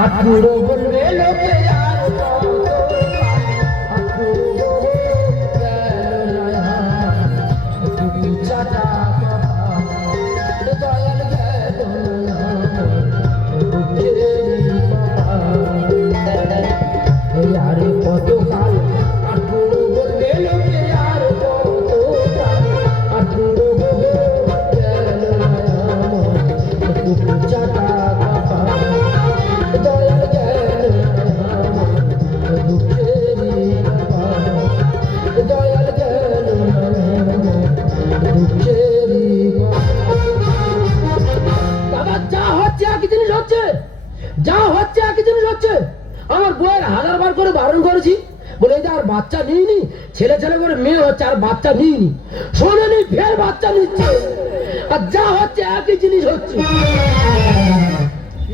ঠাকুরও বলবে লোকে আর কত ঠাকুরও গেল না টুকু চাটা দয়াল গেল না আরে কত কাল ঠাকুরও বলবে লোকে আর কত ঠাকুরও গেল না টুকু চাটা দয়াল গেল দুঃখেরি দয়াল গেল দুঃখেরি বাবা যা হচ্ছে একই জিনিস হচ্ছে যা হচ্ছে একই জিনিস হচ্ছে আমার বউয়ের 1000 বার করে বারণ করেছি বলে যে আর বাচ্চা নিইনি ছেলে ছেলে করে মেয়ে হচ্ছে আর বাচ্চা নিইনি শোনেনি ফের বাচ্চা নিচ্ছে আর যা হচ্ছে একই জিনিস হচ্ছে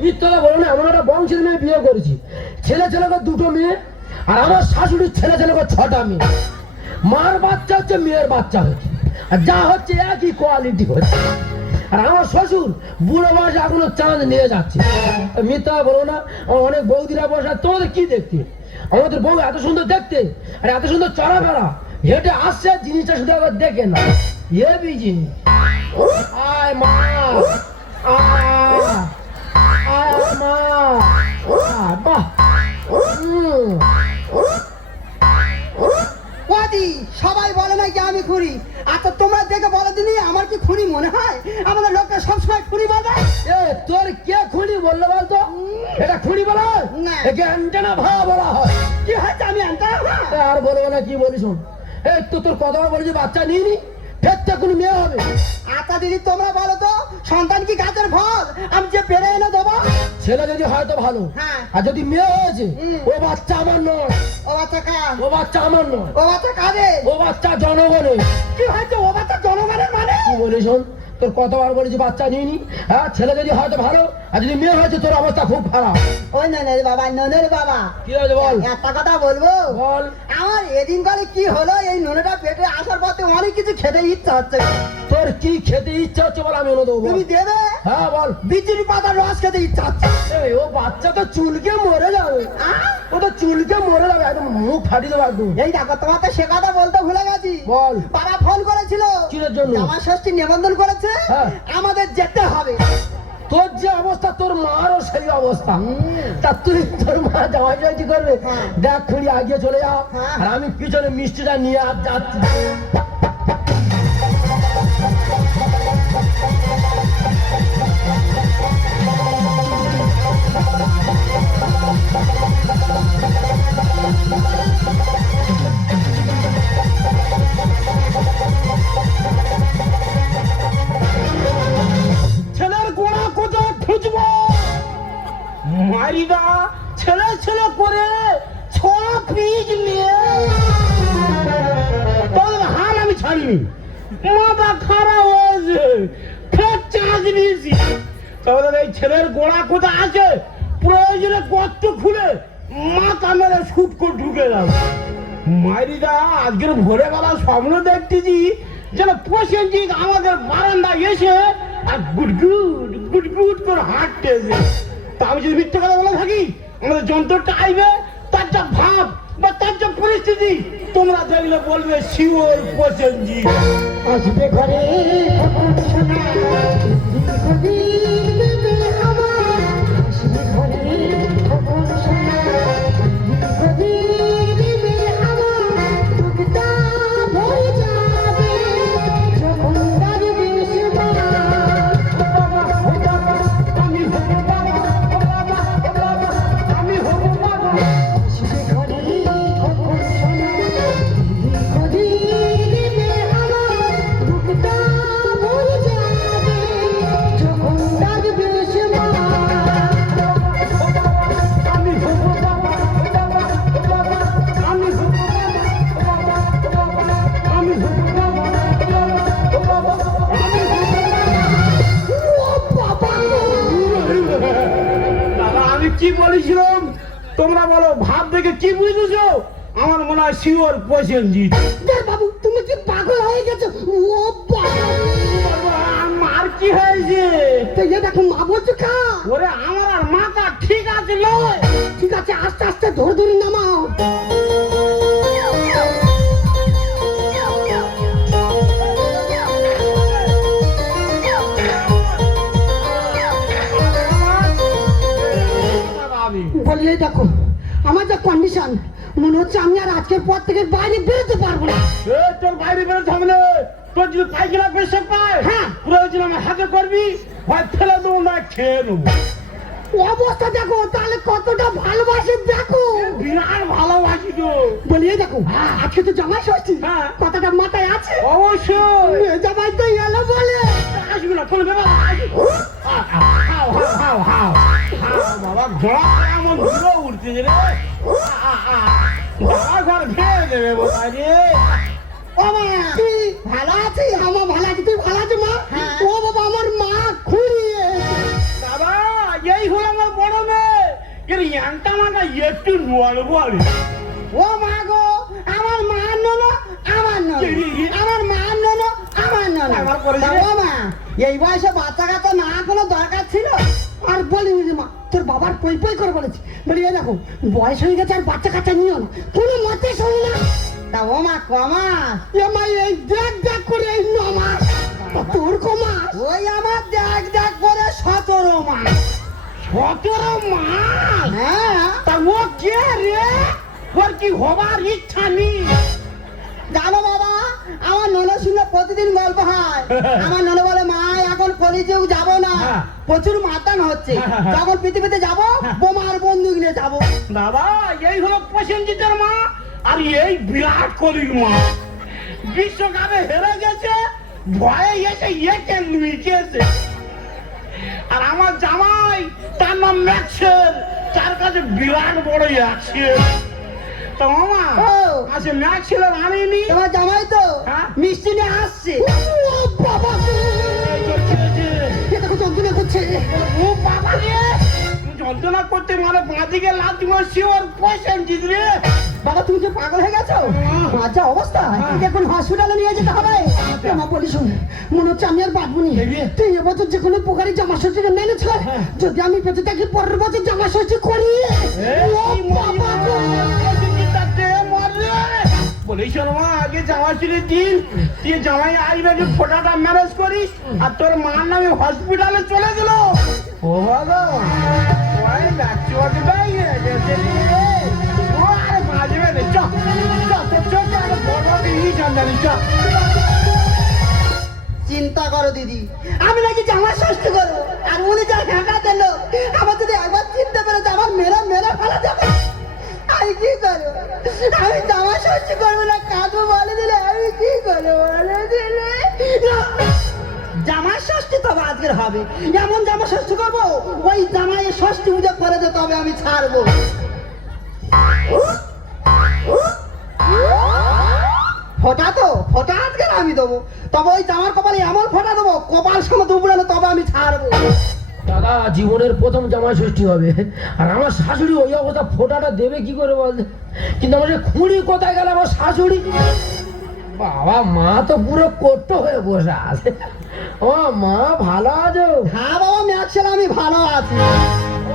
মিথ্যা বলো না এমন একটা বংশের মেয়ে বিয়ে করেছি ছেলে ছেলেকে 2টো মেয়ে আর আমার শাশুড়ির ছেলে ছেলেকে 6টা মেয়ে মার বাচ্চা হচ্ছে মেয়ের বাচ্চা হচ্ছে আর যা হচ্ছে একই কোয়ালিটি হচ্ছে আর আমার শ্বশুর বুড়ো বয়সে এখনো চাঁদ নিয়ে যাচ্ছে মিথ্যা বলো না অনেক বৌদিরা বসে তোমাদের কি দেখতে আমাদের বউ এত সুন্দর দেখতে আর এত সুন্দর চলাফেরা হেঁটে আসছে জিনিসটা শুধু আবার দেখে না এ বিজি আয় মা সবাই বলে নাকি আমি খুঁড়ি আচ্ছা তোমরা দেখে বলো দিনি আমার কি খুঁড়ি মনে হয় আমাদের লোকটা সবসময় খুঁড়ি বলে তোর কে খুঁড়ি বললো বলতো এটা খুঁড়ি বলা হয় না একে অ্যান্টেনা ভাড়া বলা হয় কি হয়েছে আমি অ্যান্টেনা আর বলবো না কি বলিস এই তো তোর কথা বলেছি বাচ্চা নিয়ে নি ফেরতে কোনো মেয়ে হবে আচ্ছা দিদি তোমরা বলো তো সন্তান কি গাছের ফল আমি যে পেরে এনে দেবো ছেলে যদি হয় তো ভালো হ্যাঁ আর যদি মেয়ে হয়েছে ও বাচ্চা আমার নয় ও বাচ্চা কার ও বাচ্চা আমার নয় ও বাচ্চা কাদের ও বাচ্চা জনগণের কি হয়েছে ও বাচ্চা জনগণের মানে কি বলিস তোর কতবার বলেছি বাচ্চা নিয়ে নি হ্যাঁ ছেলে যদি হয় তো ভালো আর যদি মেয়ে হয়েছে তোর অবস্থা খুব খারাপ ওই ননের বাবা ননের বাবা কি হয়েছে বল একটা কথা বলবো বল আমার এদিন কালে কি হলো এই নুনেটা পেটে আসার পথে অনেক কিছু খেতে ইচ্ছা হচ্ছে তোর কি খেতে ইচ্ছা হচ্ছে বল আমি এনে দেবো তুমি দেবে হ্যাঁ বল বিচিরি পাতার রস খেতে ইচ্ছা হচ্ছে এই ও বাচ্চা তো চুলকে মরে যাবে ও তো চুলকে মরে যাবে একদম মুখ ফাটিয়ে দেবো একদম এই দেখো তোমার তো সে কথা বলতে ভুলে গেছি বল বাবা ফোন করেছিল কিসের জন্য আমার ষষ্ঠী নিবন্ধন করেছে হ্যাঁ। আমাদের যেতে হবে তোর যে অবস্থা তোর মারও সেই অবস্থা তা তুই তোর মা জামাই জামাই করবে হ্যাঁ। দেখ খুঁড়ি আগিয়ে চলে যাও হ্যাঁ। আর আমি পিছনে মিষ্টিটা নিয়ে আর যাচ্ছি ছেলের গোড়া কোথায় খুঁজবো মারিদা ছেলে ছেলে করে 6 পিস নিয়ে তোর হাল আমি ছাড়িনি মাথা খারাপ হয়েছে ফের চার্জ নিয়েছি তাহলে এই ছেলের গোড়া কোথায় আছে প্রয়োজনে গর্ত খুলে মাথা মেরে শুট করে ঢুকে যাবে মারিদা আজকের ভোরে বেলা স্বপ্ন দেখতেছি যেন প্রসেনজিৎ আমাদের বারান্দায় এসে আর গুটগুট গুটগুট করে হাঁটতেছে তা আমি যদি মিথ্যে কথা বলে থাকি আমাদের যন্ত্রটা আইবে তার যা ভাব বা তার যা পরিস্থিতি তোমরা দেখলে বলবে শিওর প্রসেনজিৎ আসবে ঘরে কি বলেছিলাম তোমরা বলো ভাব দেখে কি বুঝেছো আমার মনে হয় শিওর প্রসেনজিৎ বাবু তুমি কি পাগল হয়ে গেছো ও মার কি হয়েছে তো এ দেখো মা বলছো কা ওরে আমার আর মাথা ঠিক আছে কাছে নয়। ঠিক আছে, আস্তে আস্তে ধরে ধরে নামাও। বললে দেখো আমার যা কন্ডিশন, মনে হচ্ছে আমি আর আজকের পর থেকে বাইরে বেরোতে পারবো না। তোর বাইরে বেরোতে হবে না। তোর যদি পায়খানা পেশাব পায়, হ্যাঁ। প্রয়োজন আমার হাতে করবি, হয় ফেলে দেবো না খেয়ে নেবো। অবস্থা দেখো তাহলে কতটা ভালোবাসে দেখো। বিরাট ভালোবাসি তো। বলি এই দেখো আজকে তো জামাই ষষ্ঠী, হ্যাঁ। কথাটা মাথায় আছে? অবশ্যই জামাই তো এলো বলে আসবি না, কোনো ব্যাপার না, আসবি। হাও হাও হাও হাও হাও বাবা, ঘোড়া এমন ঘুরে উঠছে রে। ঘোড়া ঘর খেয়ে দেবে বোধ রে। ও মা তুই ভালো আছিস? আমার ভালো আছি, তুই ভালো আছিস মা? ও বাবা আমার মা খুঁড়িয়ে বাবা এই হলো আমার বড় মেয়ে। এর ইয়াংটা মাটা একটু নোয়াল বলে। ও মা গো, আমার মা ননো, আমার ননো, আমার মা ননো, আমার ননো। আমার পরে যে- ও মা এই বয়সে বাচ্চা কাচ্চা না কোনো দরকার ছিল? আর বলিনি রে মা, তোর বাবার পই পই করে বলেছি, বলি এই দেখো বয়স হয়ে গেছে আর বাচ্চা কাচ্চা নিও না, কোনো মতে শোনো না। তা ও মা কমাস? এ মা এই দেখ দেখ করে এই 9 মাস, তোর কমাস? ওই আমার দেখ দেখ করে 17 মাস। 17 মাস? হ্যাঁ তা ও কে রে? ওর কি হবার ইচ্ছা নেই? জানো বাবা, আমার ননের সঙ্গে প্রতিদিন গল্প হয়। আমার ননে বলে মা এখন কলেজেও যাবো না, হ্যাঁ। প্রচুর মাতান হচ্ছে, হ্যাঁ। যখন পৃথিবীতে যাবো বোমার বন্দুক নিয়ে যাবো। বাবা এই হলো প্রসেনজিতের মা, আর এই বিরাট কোহলির মা। বিশ্বকাপে হেরে গেছে, ভয়ে এসে একে লুইকেছে। আর আমার জামাই, তার নাম ম্যাক্সেল, তার কাছে বিরাট বড় আছে। তো মামা ও। আচ্ছা ম্যাক্সেলের আনিনি। তোমার জামাই তো হ্যাঁ। মিষ্টি নিয়ে আসছে। বাবা দেখো যন্ত্রণা করছে। ও বাবা রে, যন্ত্রণা করতে মানে বাঁদিকে লাথি মারছি ওর প্রসেনজিৎ রে। বাবা তুমি কি পাগল হয়ে গেছো? আচ্ছা অবস্থা এখন হসপিটালে নিয়ে যেতে হবে। মা বলি শোন, মনে হচ্ছে আমি আর বাঁচবো নি। তুই এবছর যে কোনো প্রকারই জামা ষষ্ঠীকে মেনে ছাড়, যদি আমি বেঁচে থাকি পরের বছর জামা ষষ্ঠী করি। ও বাবা গো। বলিস মা আগে জামা ছিঁড়ে দিন, তুই জামাই আসবে যে ফোটাটা ম্যানেজ করিস, আর তোর মার নামে হসপিটালে চলে গেল। ও বাবা ওই ব্যাকচুয়ালিটাই গেছে রে। ও আর বাজবে না, চ চ চ চ বড় দিই জানি চ। চিন্তা করো দিদি, আমি নাকি জামা ষষ্ঠী করবো, আর উনি যা ঢাকা দিল, আমার যদি একবার চিনতে পেরেছে আমার মেরে মেরে ফেলা যাবে। আমি কি করবো? আমি জামা ষষ্ঠী করবো না কাকু বলে দিলে আমি কি করবো বলে দিলে? জামা ষষ্ঠী তবে আজকের হবে, এমন জামা ষষ্ঠী করবো ওই জামাই ষষ্ঠী পূজা করে দে তবে আমি ছাড়বো। ফোটা তো ফোটা আজকের আমি দেবো, তবে ওই জামার কপালে এমন ফোটা দেবো কপাল সময় দুপুরানো তবে আমি ছাড়বো। দাদা জীবনের প্রথম জামাই ষষ্ঠী হবে, আর আমার শাশুড়ি ওই অবস্থা ফোটাটা দেবে কি করে বল? কিন্তু আমার যে খুঁড়ি কোথায় গেল আমার শাশুড়ি? বাবা মা তো পুরো কট্ট হয়ে বসে আছে। ও মা ভালো আছো? হ্যাঁ বাবা ম্যাক্সেল আমি ভালো আছি।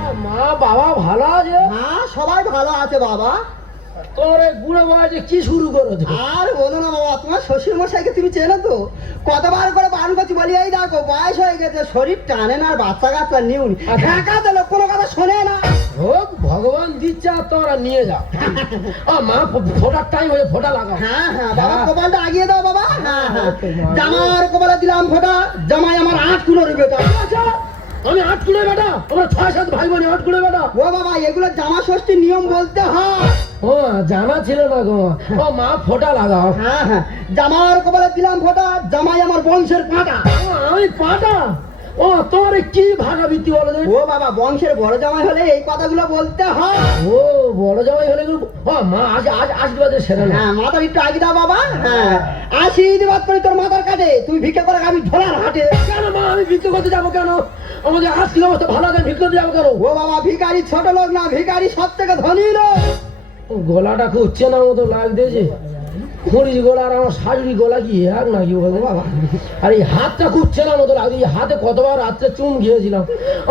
ও মা বাবা ভালো আছে? হ্যাঁ সবাই ভালো আছে বাবা। তোমার এই বুড়ো বয়সে কি শুরু করেছো? আর বলো না বাবা, তোমার শ্বশুর মশাইকে তুমি চেনো তো? কতবার করে বারণ করছি, বলি এই দেখো বয়স হয়ে গেছে, শরীর টানে না, আর বাচ্চা কাচ্চা নিউনি, ঢাকা দিল কোনো কথা শোনে না। হোক ভগবান দিচ্ছে আর তোমরা নিয়ে যাও। ও মা ফোটার টাইম হয়ে ফোটা লাগাও। হ্যাঁ হ্যাঁ বাবা কপালটা আগিয়ে দাও বাবা। হ্যাঁ হ্যাঁ জামার কপালে দিলাম ফোটা, জামাই আমার 8 কুলোর বেটা। আচ্ছা, আমি 8 কুড়ে বেটা, আমরা 6-7 ভাই বোন 8 কুড়ে বেটা। ও বাবা এগুলো জামা ষষ্ঠীর নিয়ম বলতে হয়। ও জানা ছিল না গো। ও মা ফোটা লাগাও। হ্যাঁ হ্যাঁ জামার কপালে দিলাম ফোটা, জামাই আমার বংশের পাটা। ও, আমি পাটা? ও তোমার কি ভাগাবিতি বলো তো? ও বাবা বংশের বড় জামাই হলে এই কথাগুলো বলতে হয়। ও বড় জামাই হলে গো। ও মা আজ আজ আশীর্বাদে সেরে না। হ্যাঁ মাথার একটু আগে দাও বাবা। হ্যাঁ আশীর্বাদ করি তোর মাথার কাছে, তুই ভিক্ষা করে আমি ঝোলার হাটে। কেন মা আমি ভিক্ষা করতে যাবো কেন? আমাদের আর্থিক অবস্থা ভালো আছে, ভিক্ষা করতে যাবো কেন? ও বাবা ভিখারি ছোট লোক না, ভিখারি সব থেকে ধনী লোক। ও, গলাটা খুব চেনা মতো লাগতেছে। খড়ির গলা আর আমার শাশুড়ি গলা কি এক নাকি বলবো বাবা। আর এই হাতটা খুব চেনা মতো লাগে, এই হাতে কতবার রাত্রে চুম খেয়েছিলাম।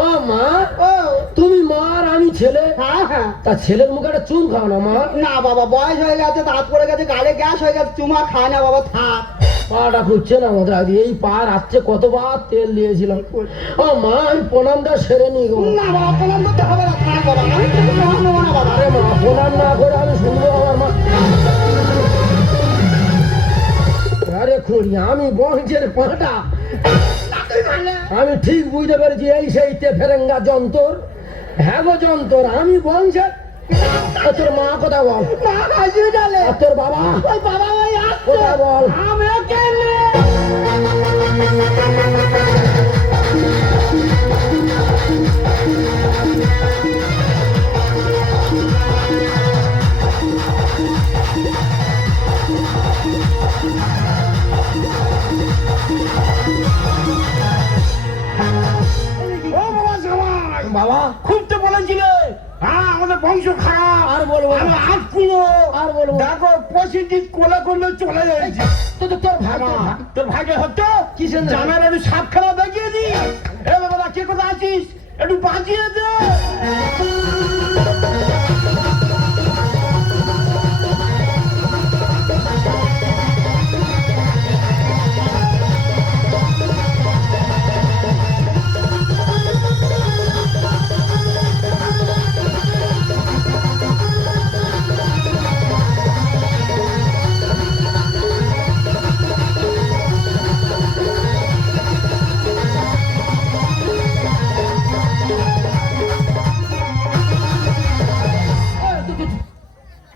ও মা, ও তুমি মা আর আমি ছেলে, হ্যাঁ হ্যাঁ। তা ছেলের মুখে একটা চুম খাও না মা। না বাবা, বয়স হয়ে গেছে, দাঁত পড়ে গেছে, গালে গ্যাস হয়ে গেছে, চুমা খায় না বাবা, থাক। পাটা খুব চেনা মতো লাগে, এই পা রাত্রে কতবার তেল দিয়েছিলাম। ও মা, আমি প্রণামটা সেরে নি গো। না বাবা, প্রণাম করতে হবে না, থাক বাবা, আমি তোকে প্রণাম নেবো না বাবা। আরে মা, প্রণাম না করে আমি শুনবো আমার মা। আরে খুঁড়ি, আমি বংশের পাটা, আমি ঠিক বুঝতে পেরেছি এই সেই তে ফেরেঙ্গা যন্তর। হ্যাঁ গো যন্তর, আমি বংশের। তোর মা কথা বল, মা হাসি ডালে। আর তোর বাবা ওই বাবা ওই আসছে। কথা বল। আমি কেনে ও বাবা জামাই, বাবা খুব তো বলেছিলে হ্যাঁ আমাদের বংশ খারাপ, আর বলবো না। আমি আট কুলো, আর বলবো না। দেখো পঁচিশ কোলে করলে চলে যাচ্ছে। তোর ভাই তোর ভাগে হতো কিসের না? জামাইয়ের একটু সাপ খেলা দেখিয়ে দি। এ বাবা কে কোথায় আছিস, একটু বাঁচিয়ে দে।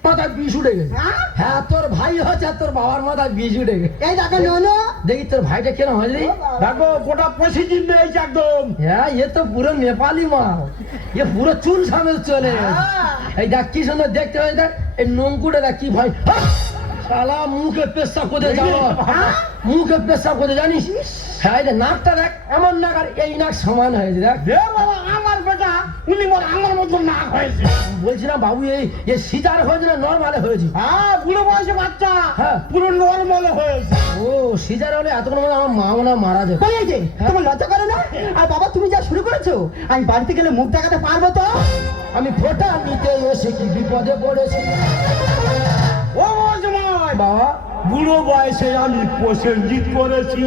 মাথায় বিষ উঠে গেছে। হ্যাঁ? হ্যাঁ, তোর ভাই হচ্ছে আর তোর বাবার মাথায় বিষ উঠে গেছে। এই দেখো ননো। দেখি তোর ভাইটা কেন হয়নি। দেখো গোটা পঁচিশ নেই একদম। হ্যাঁ, এ তো পুরো নেপালি মাল, এ পুরো চুল সামেল চলে গেছে। এই দেখ কি সুন্দর দেখতে হয়, দেখ এই নঙ্কুটা দেখ কি ভাই। শালা মুখে পেশাব করতে যাবো, মুখে পেশাব করতে জানিস। হ্যাঁ, এই যে নাকটা দেখ, এমন নাক আর এই নাক সমান হয়েছে দেখ। দে বাবা, আমার বেটা উনি বল আমার মতো নাক হয়েছে। বলছিলাম বাবু, এই সিজার হয়েছে না নর্মালে হয়েছে? হ্যাঁ বুড়ো বয়সে বাচ্চা, হ্যাঁ। পুরো নর্মাল হয়েছে। ও সিজার হলে এতক্ষণ মধ্যে আমার মা মনে হয় মারা যাবে। ওই এই যে, তোমার লজ্জা করে না? আর বাবা তুমি যা শুরু করেছো, আমি বাড়িতে গেলে মুখ দেখাতে পারবো তো? আমি ফোঁটা নিতে এসে কি বিপদে পড়েছি। ও বাবা জামাই, বাবা বুড়ো বয়সে আমি পোষণ জিত করেছি।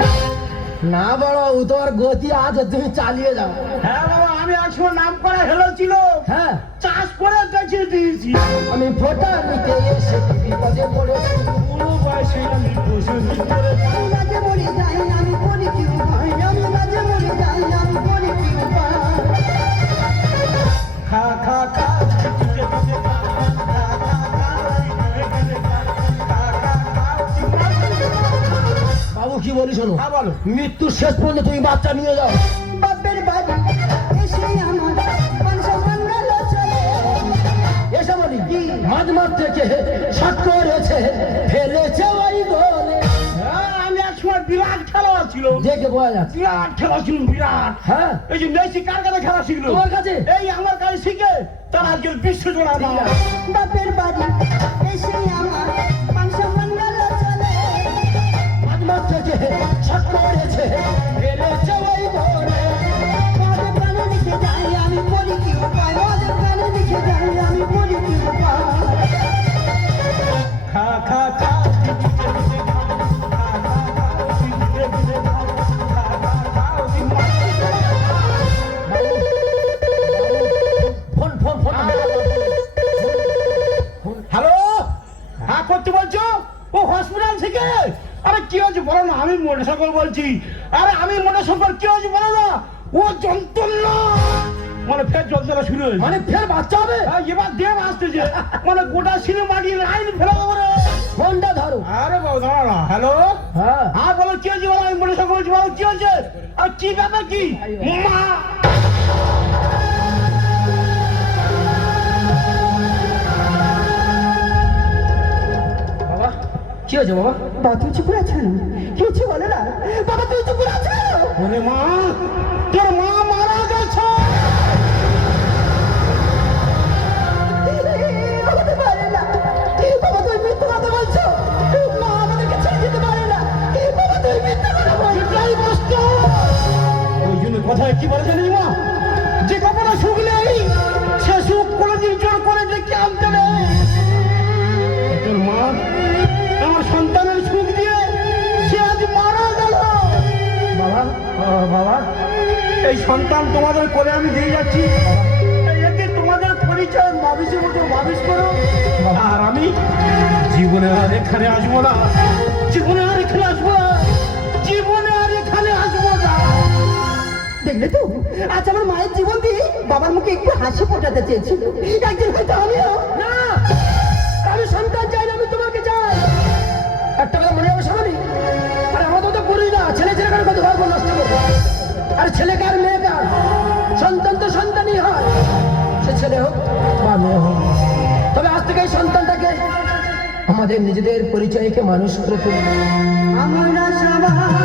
না বড়, ও তো আর গতি আছে, তুমি চালিয়ে যাও। হ্যাঁ বাবা, আমি একসময় নাম করা হেলো ছিল, হ্যাঁ, চাষ করে দেখিয়ে দিয়েছি। আমি ফোঁটা নিতে এসে কি বিপদে পড়েছি। বুড়ো বয়সে আমি পোষণ জিত করেছি। আমি মাঝে মরে যাই, আমি বলি কি উপায়, আমি মাঝে মরে যাই, আমি বলি কি উপায়। খা খা খা বাবু কি বলি শোনো, হ্যাঁ বলো। মৃত্যুর শেষ পর্যন্ত তুমি বাচ্চা নিয়ে যাও। বাপের বাড়ি এসে আমার মান সম্মান গেল চলে। এসে বলি মাঝ মাঠ থেকে শট করেছে, ফেলেছে ওই গোলে। হ্যাঁ, আমি একসময় বিরাট খেলা ছিল, দেখে বোঝা যাচ্ছে। বিরাট খেলা ছিল, বিরাট। হ্যাঁ, এই যে মেসি কার কাছে খেলা শিখলো? তোমার কাছে? এই আমার কাছে শিখে তার আজকে বিশ্ব জোড়া নাম। বাপের বাড়ি এসে আমার মান সম্মান গেল চলে। মাঝ মাঠ থেকে শট করেছে, ফেলেছে ওই গোলে। মদের প্রাণে লিখে যাই, আমি বলি কি উপায়, মদের প্রাণে লিখে যাই, আমি বলি কি উপায়। খা খা খা ফোন ফোন ফোন। হ্যালো, হ্যাঁ করতে বলছো? ও হসপিটাল থেকে? আরে কি হয়েছে বলো না, আমি মোটরসাইকেল বলছি। আরে আমি মোটরসাইকেল, কি হয়েছে বলো না? ও যন্ত্রণা, মানে ফের যন্ত্রণা শুরু হয়েছে। মানে ফের বাচ্চা হবে? হ্যাঁ, এবার দেব আসতেছে, মানে গোটা সিনেমাটি লাইন ফেলে দেবো রে। ফোনটা ধরো। আরে বাবু দাঁড়া না। হ্যালো, হ্যাঁ, হ্যাঁ বলো কি হয়েছে বলো, আমি মোটরসাইকেল বলছি, বলো কি হয়েছে? আর কি ব্যাপার কি? মা বাবা কি হয়েছে বাবা? বাবা তুমি চুপ করে আছো কেন? কিছু বলো না বাবা, তুমি চুপ করে আছো কেন? ওরে মা, তোর মা মারা গেছে। বাবা তো পারে না, বাবা তুমি মিথ্যে কথা বলছো। মা বাবা, এই সন্তান তোমাদের কোলে আমি দিয়ে যাচ্ছি। একে তোমাদের পরিচয় মাবিসের মতো মাবিস করো। আর আমি জীবনে আর এখানে আসবো না, জীবনে আর এখানে আসবো না, জীবনে আর এখানে আসবো না। দেখলে তো, আজ আমার মায়ের জীবন দিয়ে বাবার মুখে একটু হাসি ফোটাতে চেয়েছিল। একদিন হয়তো আমিও। না, আমি সন্তান চাই না, আমি তোমাকে চাই। একটা কথা মনে হবে স্বামী, আর আমাদের তো করি না, ছেলে ছেলে কার কত গর্ব নষ্ট করবো। আর ছেলে কার মেয়ে কার, সন্তান তো সন্তানই হয়, সে ছেলে হোক বা মেয়ে হোক। তবে আজ থেকে এই সন্তানটাকে আমাদের নিজেদের পরিচয়কে মানুষ করে তুলব। আমরা সবাই